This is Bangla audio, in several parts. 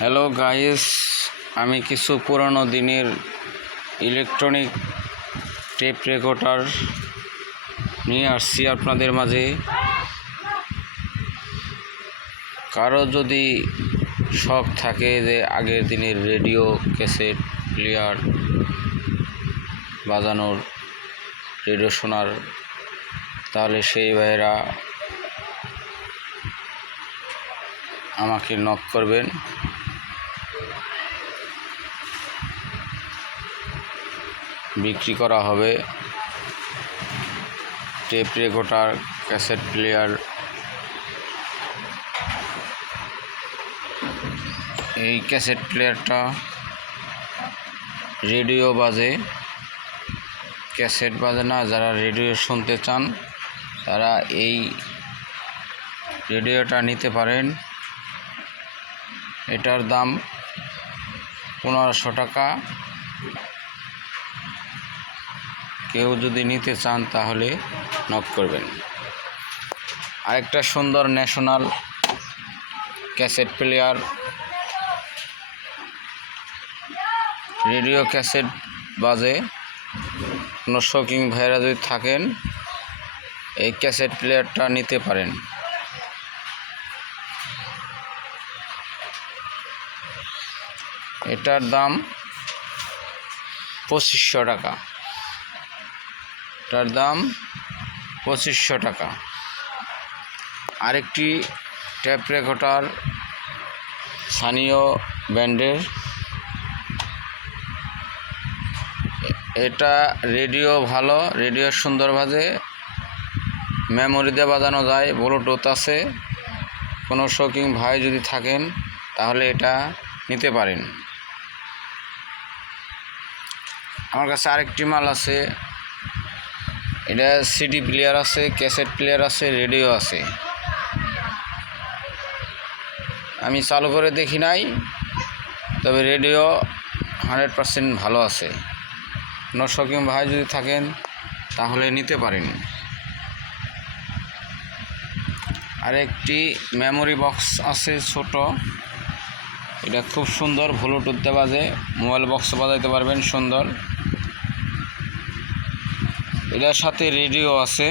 হ্যালো গাইস, আমি কিছু পুরনো দিনের ইলেকট্রনিক টেপ রেকর্ডার নিয়ে আসছি আপনাদের মাঝে। কারো যদি শখ থাকে যে আগের দিনের রেডিও, ক্যাসেট প্লেয়ার বাজানোর, রেডিও শোনার, তাহলে সেই ভাইয়েরা আমাকে নক করবেন। বিক্রি করা হবে টেপ রেকর্ডার, ক্যাসেট প্লেয়ার। এই ক্যাসেট প্লেয়ারটা রেডিও বাজে, ক্যাসেট বাজে না। যারা রেডিও শুনতে চান তারা এই রেডিওটা নিতে পারেন। এটার দাম 1500 টাকা। কেউ যদি নিতে চান তাহলে নক করবেন। আরেকটা সুন্দর national cassette player, radio cassette বাজে। কোনো শৌখিন ভাইরা যদি থাকেন এই ক্যাসেট প্লেয়ারটা নিতে পারেন। এটার দাম 2500 টাকা। এটার দাম 2500 টাকা। আরেকটি টেপ রেকর্ডার স্থানীয় ব্র্যান্ডের, এটা রেডিও ভালো, রেডিও সুন্দর বাজে, মেমোরি দিয়ে বাজানো যায়, ব্লুটুথ আছে। কোনো শৌখিন ভাই যদি থাকেন তাহলে এটা নিতে পারেন। আমার কাছে আরেকটি মাল আছে, এটা সিডি প্লেয়ার আছে, ক্যাসেট প্লেয়ার আছে, রেডিও আছে। আমি চালু করে দেখি নাই, তবে রেডিও 100% ভালো আছে। কোনো শৌখিন ভাই যদি থাকেন তাহলে নিতে পারেন। আরেকটি মেমোরি বক্স আছে ছোট, এটা খুব সুন্দর, ব্লুটুথে বাজে, মোবাইল বক্স বাজাইতে পারবেন সুন্দর। এটার সাথে রেডিও আছে,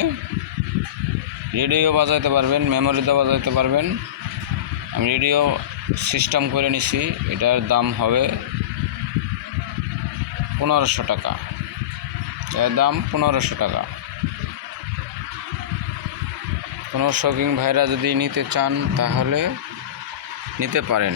রেডিও বাজাইতে পারবেন, মেমোরিতে বাজাইতে পারবেন। আমি রেডিও সিস্টেম করে নিছি। এটার দাম হবে 1500 টাকা। এর দাম 1500 টাকা। কোনো শৌখিন ভাইরা যদি নিতে চান তাহলে নিতে পারেন।